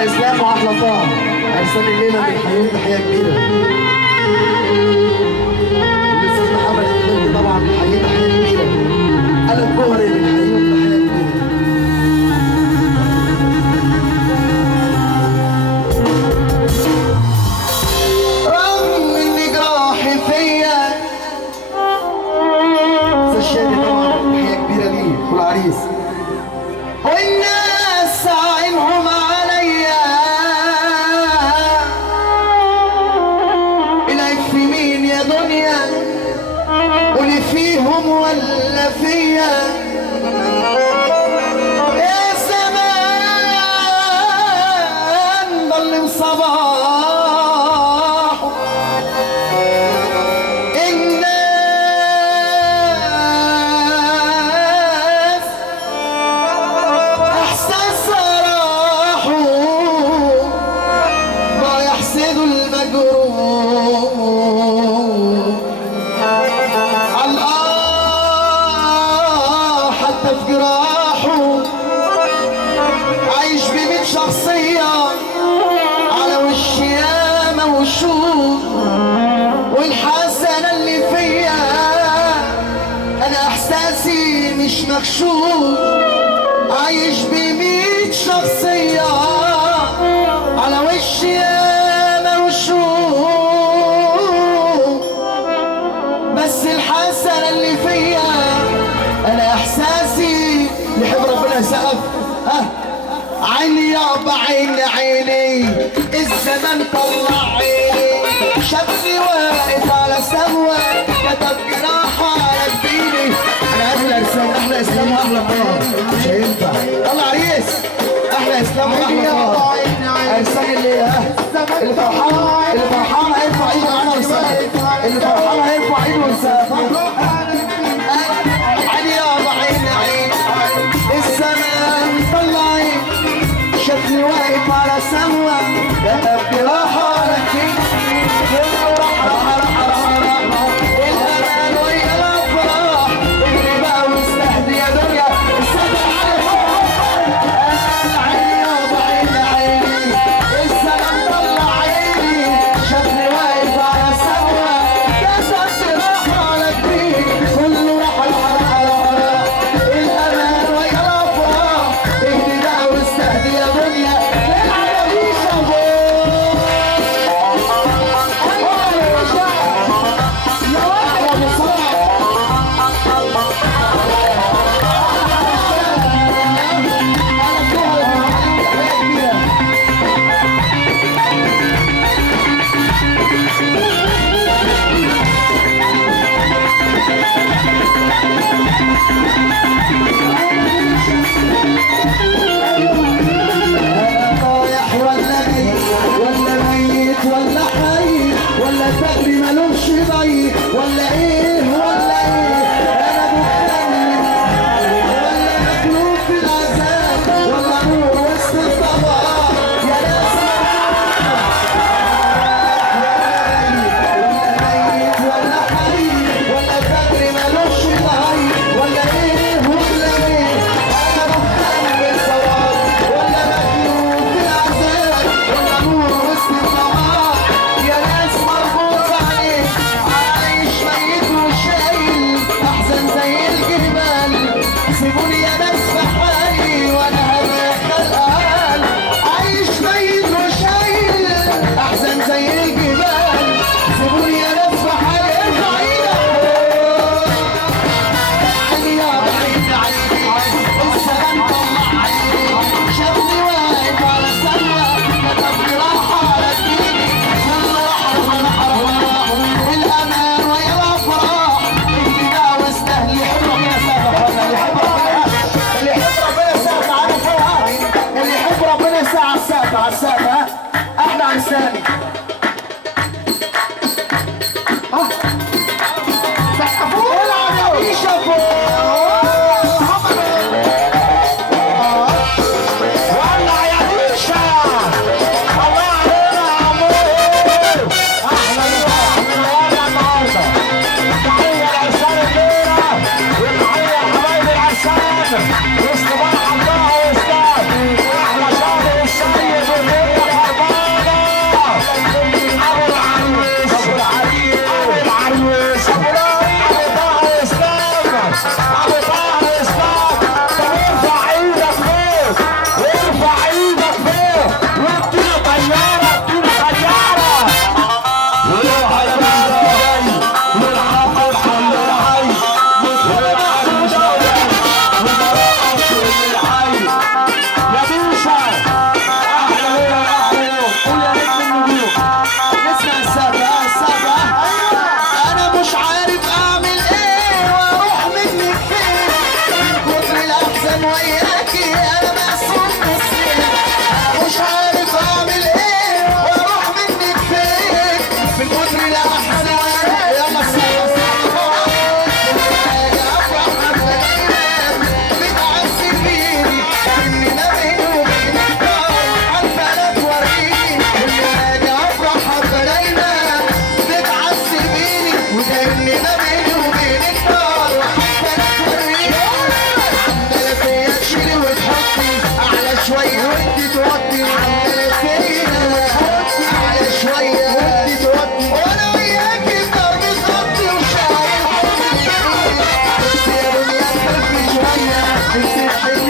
احلى اسلام واحلى طه. عرسان الليله بنحييهم تحيه كبيره. والاستاذ محمد الدنيا طبعا بنحييه تحيه كبيره. انا الجوهري بنحييهم تحيه كبيره. رغم ان جراحي فيا استاذ شادي طبعا تحيه كبيره ليه والعريس. والناس عينهم عليا العيب في مين يا دنيا؟ قولي فيهم ولا فيا؟ يا زمان ضل صباح الناس احساس راحوا ما يحسدوا المجروح الله حتى في جراحه عايش ب100 شخصية على وش ياما وشوش والحسنة اللي فيا انا احساسي مش مغشوش عايش ب100 شخصية على وش ياما وشوش بس الحسنة اللي فيا انا احساسي يحب ربنا يسقف. عيني يابا عيني الزمن طلع عيني شافني واقف على سهوة كتب جراحة على جبيني. انا احلى اسلام احلى اسلام واحلى طه مش هينفع. يلا عريس احلى اسلام واحلى طه. عرسان اللي فرحان هيرفع ايده معانا ويسقف. اللي فرحان هيرفع ايده ويسقف. عيني يابا عيني الزمان طلع شافني واقف على سهوة كتب جراحة على كتفي الأمان ويا الأفراح اللي بقى مستهدي يا دنيا الصدر عيني يابا عيني الزمن طلع عيني شافني واقف على سهوة كتب جراحة على كتفي كله راح الأمان ويا الأفراح اللي بقى مستهدي يا دنيا ولا حي ولا فقري ملوش ضي ولا ايه ولا ايه انا متكلم ولا مخلوق في العذاب ولا نور وسط الضباب يا ناس ولا ميت ولا حي ولا فقري ملوش ضي ولا ايه ولا ايه انا متكلم سواد ولا مخلوق في العذاب ولا نور وسط الضباب سيبوني يا ناس في حالي وانا هدخل قال عايش ميت وشايل احزن زي الجبال. سيبوني يا ناس في حالي ارفع ايدك عيني يا عيني السلام طلع عيني شافني واقف على سلوى كتب جراحة على جبيني كله راح الامان ويا الافراح اللي بقى واستهلي يحب ربنا سابق اللي يحب ربنا ساعة معانا فوقها اللي يحب ربنا ساعة على السقف احلى عرساني سقفوا العب يا بيشا ولع يا بيشا الله علينا يا عمور احلى النهارده تحية لعرسان الليلة وتحية لحبايب العرسان واصطباح الله واستاذ احلى شاطر السيد وياكي انا مقسوم نصين، مش عارف اعمل ايه واروح منك فين، من كتر الاحزان يلا السلام شوية ودي تودي عمالة فينا وتحطي على شوية ودي تودي وانا وياكي بضرب خطي وشايل حبي بس يا دنيا تخفي شوية انت تحبي